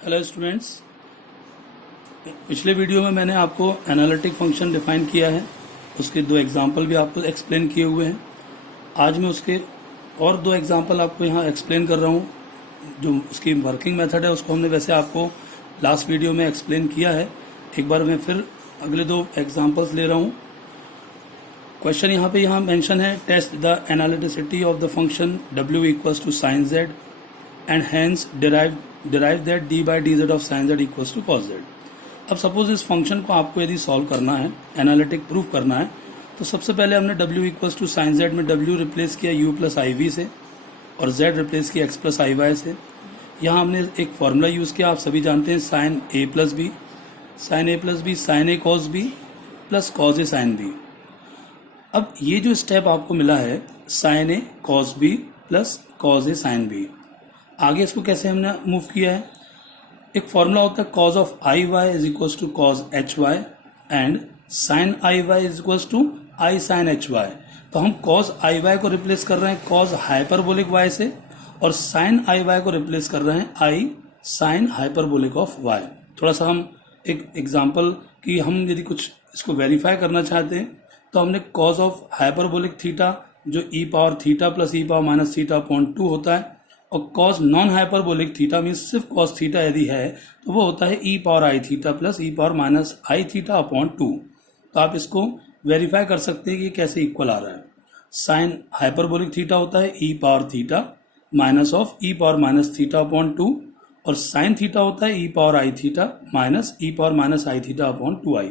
Hello students, पिछले video में मैंने आपको एनालिटिक फंक्शन डिफाइन किया है। उसके दो एग्जांपल भी आपको एक्सप्लेन किए हुए हैं। आज मैं उसके और दो एग्जांपल आपको यहाँ एक्सप्लेन कर रहा हूँ। जो उसकी वर्किंग मेथड है उसको हमने वैसे आपको लास्ट वीडियो में एक्सप्लेन किया है। एक बार मैं फिर अगले दो एग्जाम्पल्स ले रहा हूँ। क्वेश्चन यहाँ मेंशन है, test the analyticity of the function w equals to sine z and hence derive that d by dz of sin z equals to cos z। अब सपोज इस फंक्शन को आपको यदि सॉल्व करना है, एनालिटिक प्रूफ करना है, तो सबसे पहले हमने w equals to sine z में w रिप्लेस किया u प्लस आई वी से और z रिप्लेस किया x प्लस आई वाई से। यहाँ हमने एक फॉर्मूला यूज़ किया, आप सभी जानते हैं, sine a plus b sine a cos b plus cos a sine b. अब ये जो स्टेप आपको मिला है sine a cos b plus cos a sine b, आगे इसको कैसे हमने मूव किया है। एक फॉर्मूला होता है cos of i y is equals to cos h y and sine i y is equals to i sine h y. तो हम कॉज आई वाई को रिप्लेस कर रहे हैं कॉज हाइपरबोलिक वाई से और साइन आई वाई को replace कर रहे हैं i sine hyperbolic of y. थोड़ा सा हम एक एग्जांपल कि हम यदि कुछ इसको वेरीफाई करना चाहते हैं तो हमने कॉज ऑफ हाइपरबोलिक थीटा जो ई पावर थीटा प्लस ई पावर माइनस थीटा अपॉन 2 होता है, और cos non hyperbolic theta means सिर्फ कॉस थीटा यदि है तो वो होता है e power i theta plus E power minus i theta upon 2। तो आप इसको वेरीफाई कर सकते हैं कि कैसे इक्वल आ रहा है। साइन हाइपरबोलिक थीटा होता है e power theta minus of e power minus theta upon 2 और साइन थीटा होता है e power i theta minus e power minus i theta upon 2 i.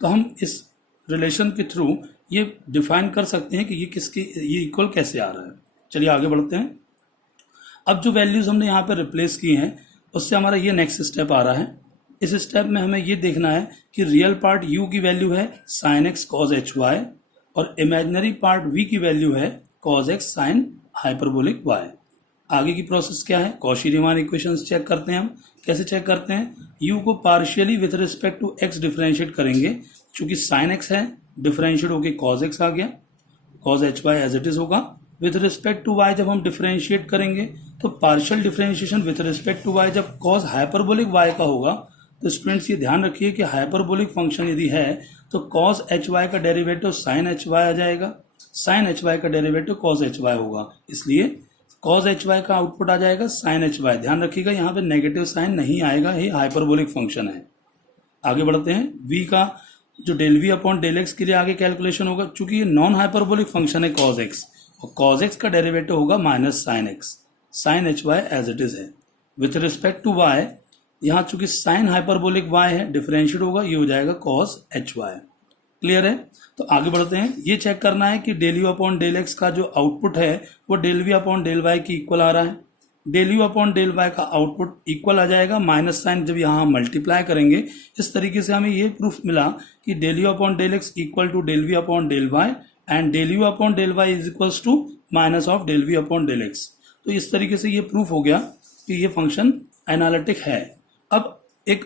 तो हम इस रिलेशन के थ्रू ये डिफाइन कर सकते हैं कि ये इक्वल कैसे आ रहा है। चलिए आगे बढ़ते हैं। अब जो वैल्यूज हमने यहाँ पे रिप्लेस की हैं उससे हमारा ये नेक्स्ट स्टेप आ रहा है। इस स्टेप में हमें ये देखना है कि रियल पार्ट u की वैल्यू है sine x cos h y और इमेजिनरी पार्ट v की वैल्यू है cos x sine hyperbolic y. आगे की प्रोसेस क्या है, कॉशी रीमान इक्वेशंस चेक करते हैं। हम कैसे चेक करते हैं, u को partially with respect to x differentiate करेंगे। चूंकि साइन एक्स है, डिफरेंशिएट होकर कॉज एक्स आ गया, cos h y as it is होगा। विथ रिस्पेक्ट टू y जब हम डिफरेंशिएट करेंगे तो partial differentiation with respect to y जब कॉज हाइपरबोलिक y का होगा, तो स्टूडेंट्स ये ध्यान रखिए कि हाइपरबोलिक फंक्शन यदि है तो कॉज एच वाई का डेरिवेटिव साइन एच वाई आ जाएगा, साइन एच वाई का डेरिवेटिव कॉज एच वाई होगा, इसलिए कॉज एच वाई का आउटपुट आ जाएगा साइन एच वाई। ध्यान रखिएगा यहाँ पे नेगेटिव साइन नहीं आएगा, ये हाइपरबोलिक फंक्शन है। आगे बढ़ते हैं। v का जो del v upon del x के लिए आगे कैलकुलेशन होगा, चूंकि ये नॉन हाइपरबोलिक फंक्शन है कॉज एक्स, और कॉज एक्स का डेरिवेटिव होगा minus sine x, sine h y as it is है। विथ रिस्पेक्ट टू वाई यहाँ चूंकि साइन हाइपरबोलिक वाई है, डिफरेंशिएट होगा, ये हो जाएगा कॉस एच वाई। क्लियर है। तो आगे बढ़ते हैं। ये चेक करना है कि del u upon del x का जो आउटपुट है वो del v upon del y की इक्वल आ रहा है। Del u upon del y का आउटपुट इक्वल आ जाएगा, माइनस साइन जब यहाँ मल्टीप्लाई करेंगे। इस तरीके से हमें ये प्रूफ मिला कि del u upon del x equal to del v upon del y and del u upon del y is equals to minus of del v upon del x. तो इस तरीके से ये प्रूफ हो गया कि ये फंक्शन एनालिटिक है। अब एक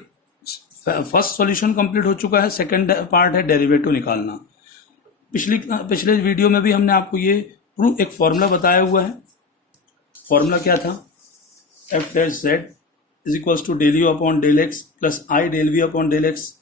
फर्स्ट सॉल्यूशन कंप्लीट हो चुका है, सेकंड पार्ट है डेरिवेटिव निकालना। पिछले वीडियो में भी हमने आपको ये प्रूफ एक फॉर्मूला बताया हुआ है। फॉर्मूला क्या था, f dash z is equals to del u upon del x plus i del v upon del x.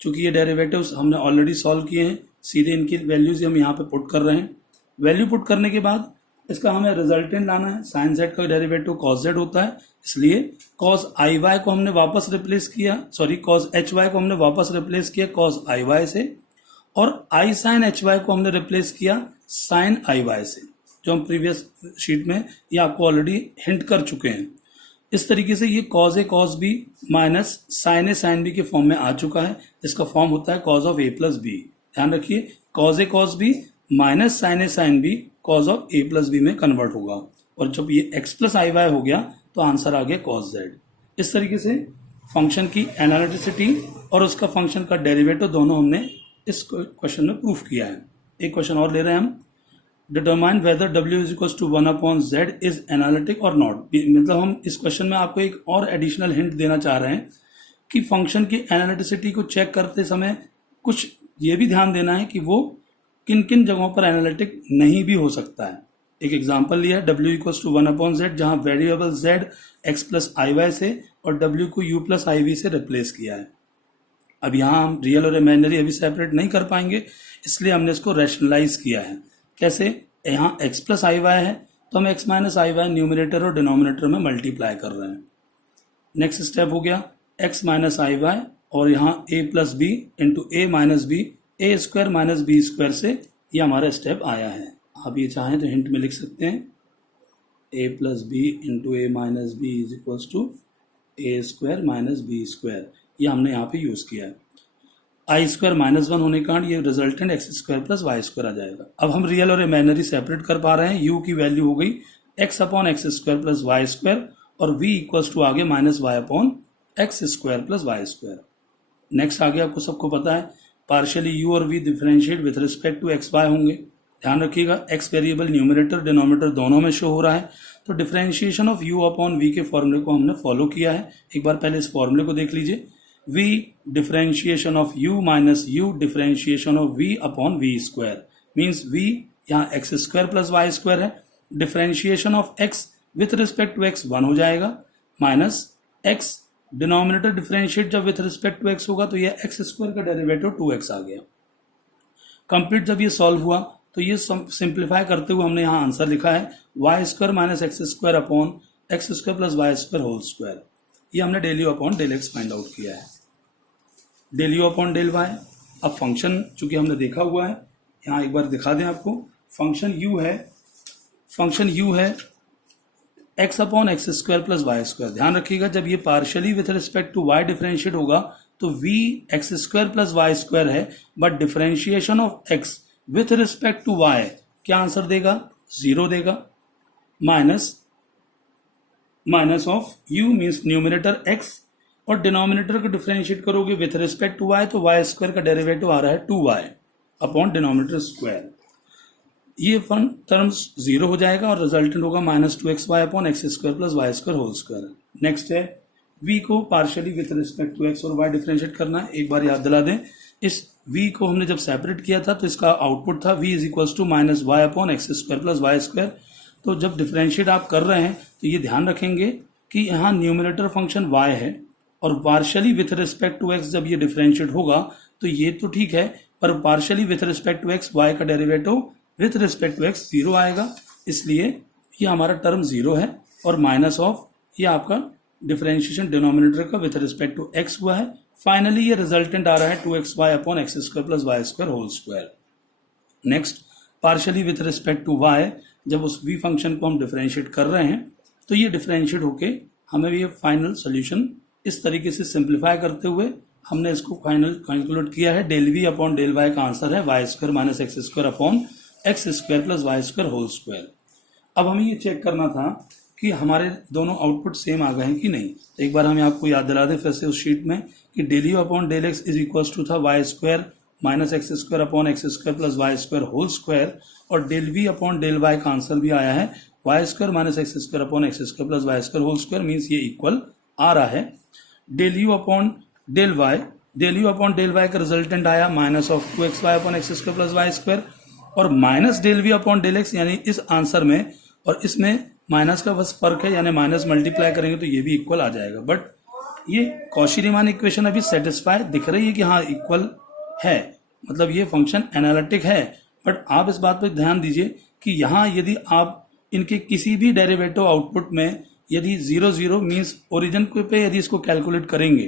चूंकि ये डेरिवेटिव्स हमने ऑलरेडी सॉल्व किए हैं, सीधे इनकी वैल्यूज हम यहाँ पे पुट कर रहे हैं। वैल्यू पुट करने के बाद इसका हमें रिजल्टेंट लाना है। साइन जेड का डेरिवेटिव कॉस जेड होता है, इसलिए कॉस आई वाई को हमने वापस रिप्लेस किया, कॉस एच वाई को हमने वापस रिप्लेस किया कॉस आई वाई से, और आई साइन एच वाई को हमने रिप्लेस किया साइन आई वाई से, जो हम प्रीवियस शीट में ये आपको ऑलरेडी हिंट कर चुके हैं। इस तरीके से ये cos a cos b minus sine a sine b के फॉर्म में आ चुका है। इसका फॉर्म होता है cos of a plus b. ध्यान रखिए, cos a cos b minus sine a sine b cos of a plus b में कन्वर्ट होगा, और जब ये एक्स प्लस आई वाई हो गया तो आंसर आ गया कॉस जेड। इस तरीके से फंक्शन की एनालिटिसिटी और उसका फंक्शन का डेरिवेटिव दोनों हमने इस क्वेश्चन में प्रूफ किया है। एक क्वेश्चन और ले रहे हैं हम, determine whether w is equal to 1 upon z is analytic और नॉट। मतलब हम इस क्वेश्चन में आपको एक और एडिशनल हिंट देना चाह रहे हैं कि फंक्शन की एनालिटिसिटी को चेक करते समय कुछ ये भी ध्यान देना है कि वो किन किन जगहों पर एनालिटिक नहीं भी हो सकता है। एक एग्जांपल लिया है w इक्वल्स टू 1/z, जहां variable z x plus i y से और w को u प्लस आई वी से रिप्लेस किया है। अब यहाँ हम रियल और इमेजिनरी अभी सेपरेट नहीं कर पाएंगे, इसलिए हमने इसको रैशनलाइज किया है। कैसे? यहाँ x प्लस आई वाई है तो हम x माइनस आई वाई न्यूमिनेटर और डिनोमिनेटर में मल्टीप्लाई कर रहे हैं। नेक्स्ट स्टेप हो गया x माइनस आई वाई और यहाँ a plus b into a minus b, a square minus b square से ये हमारा स्टेप आया है। आप ये चाहें तो हिंट में लिख सकते हैं a plus b into a minus b is equals to a square minus b square, ये हमने यहाँ पे यूज किया है। आई स्क्वायर माइनस 1 होने के कारण ये resultant x square plus y square आ जाएगा। अब हम रियल और इमेजिनरी सेपरेट कर पा रहे हैं। यू की वैल्यू हो गई x upon x square plus y square और वी इक्वल्स टू आगे minus y upon x square plus y square. Next आगे आपको सबको पता है पार्शियली यू और v differentiate with respect to x y होंगे। ध्यान रखिएगा एक्स वेरिएबल न्यूमिनेटर डिनोमिनेटर दोनों में शो हो रहा है, तो differentiation of u upon v के फॉर्मूले को हमने फॉलो किया है। एक बार पहले इस फॉर्मूले को देख लीजिए, v differentiation of u minus u differentiation of v upon v square means v यहाँ x square plus y square है, differentiation of x with respect to x 1 हो जाएगा माइनस x डिनोमिनेटर डिफरेंशिएट जब विथ रिस्पेक्ट टू x होगा तो ये x square का derivative 2x आ गया। कंप्लीट जब ये सॉल्व हुआ तो ये सिंप्लीफाई करते हुए हमने यहाँ आंसर लिखा है y square minus x square upon x square plus y square whole square. ये हमने del u upon del x find out किया है, del u upon del y. अब फंक्शन चूंकि हमने देखा हुआ है, यहाँ एक बार दिखा दें आपको, फंक्शन यू है x upon x square plus y square. ध्यान रखिएगा जब ये partially with respect to y differentiate होगा तो v x square plus y square है, but differentiation of x with respect to y क्या आंसर देगा? 0 देगा। Minus of u means numerator x और डिनोमिनेटर को डिफरेंशिएट करोगे विथ रिस्पेक्ट टू y तो y स्क्वायर का डेरिवेटिव आ रहा है 2y अपॉन डिनोमिनेटर स्क्वायर। ये फन टर्म्स 0 हो जाएगा और रिजल्टेंट होगा minus 2xy upon x square plus y square whole square. Next है v को partially with respect to x और y डिफरेंशिएट करना है। एक बार याद दिला दें, इस v को हमने जब सेपरेट किया था तो इसका आउटपुट था v is equals to minus y upon x square plus y square. तो जब डिफरेंशिएट आप कर रहे हैं तो ये ध्यान रखेंगे कि यहाँ न्यूमिनेटर फंक्शन y है और partially with respect to x जब ये डिफरेंशिएट होगा तो ये तो ठीक है, पर partially with respect to x y का derivative with respect to x 0 आएगा, इसलिए ये हमारा टर्म 0 है और माइनस ऑफ ये आपका डिफरेंशिएशन डिनोमिनेटर का विथ रिस्पेक्ट टू x हुआ है। फाइनली ये रिजल्टेंट आ रहा है 2xy upon x square plus y square whole square. Next partially with respect to y जब उस v फंक्शन को हम डिफरेंशिएट कर रहे हैं तो ये डिफरेंशिएट होके हमें ये फाइनल सोल्यूशन इस तरीके से सिंप्लीफाई करते हुए हमने इसको फाइनल कैलकुलेट किया है। Del v upon del y का आंसर है y square minus x square upon x square plus y square whole square. अब हमें ये चेक करना था कि हमारे दोनों आउटपुट सेम आ गए हैं कि नहीं। तो एक बार हमें आपको याद दिला दें फिर से उस शीट में कि del u upon del x is equals to था y square minus x square upon x square plus y square whole square और del v upon del y का आंसर भी आया है y square minus x square upon x square plus y square whole square means ये equal आ रहा है। Del u upon del y का रिजल्टेंट आया minus of 2xy upon x square plus y square और minus del v upon del x, यानी इस answer में और इसमें माइनस का बस फर्क है, यानी माइनस मल्टीप्लाई करेंगे तो ये भी इक्वल आ जाएगा। बट ये कॉशी-रीमान इक्वेशन अभी सेटिस्फाई दिख रही है कि हाँ इक्वल है, मतलब ये फंक्शन एनालिटिक है। बट आप इस बात पर ध्यान दीजिए कि यहाँ यदि आप इनके किसी भी डेरिवेटिव आउटपुट में यदि 0 मीन्स ओरिजिन पे यदि इसको कैलकुलेट करेंगे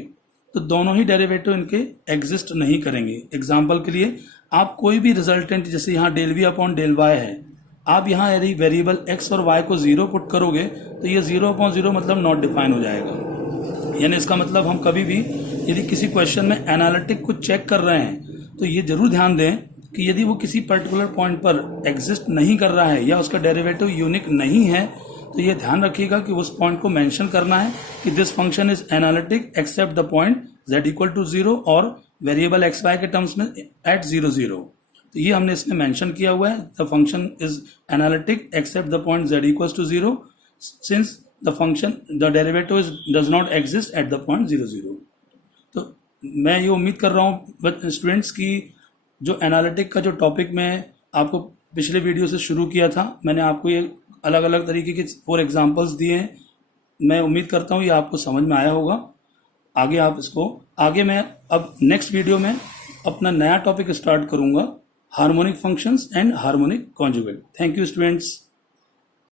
तो दोनों ही डेरिवेटिव इनके एग्जिस्ट नहीं करेंगे। एग्जाम्पल के लिए आप कोई भी रिजल्टेंट जैसे यहाँ del v upon del y है, आप यहाँ यदि वेरिएबल x और y को 0 पुट करोगे तो ये 0 अपॉन 0 मतलब नॉट डिफाइन हो जाएगा। यानी इसका मतलब हम कभी भी यदि किसी क्वेश्चन में एनालिटिक को चेक कर रहे हैं तो ये जरूर ध्यान दें कि यदि वो किसी पर्टिकुलर पॉइंट पर एग्जिस्ट नहीं कर रहा है या उसका डेरिवेटिव यूनिक नहीं है तो ये ध्यान रखिएगा कि उस पॉइंट को मेंशन करना है कि this function is analytic except the point z equal to 0 और वेरिएबल एक्स वाई के टर्म्स में एट 0 0। तो ये हमने इसमें मेंशन किया हुआ है the function is analytic except the point z equal to 0 since the function the derivative does not exist at the point 0 0। तो मैं ये उम्मीद कर रहा हूँ स्टूडेंट्स की जो एनालिटिक का जो टॉपिक मैं आपको पिछले वीडियो से शुरू किया था। मैंने आपको ये अलग अलग तरीके के 4 एग्जांपल्स दिए हैं। मैं उम्मीद करता हूँ ये आपको समझ में आया होगा। आगे मैं अब नेक्स्ट वीडियो में अपना नया टॉपिक स्टार्ट करूंगा, harmonic functions and harmonic conjugate. Thank you students.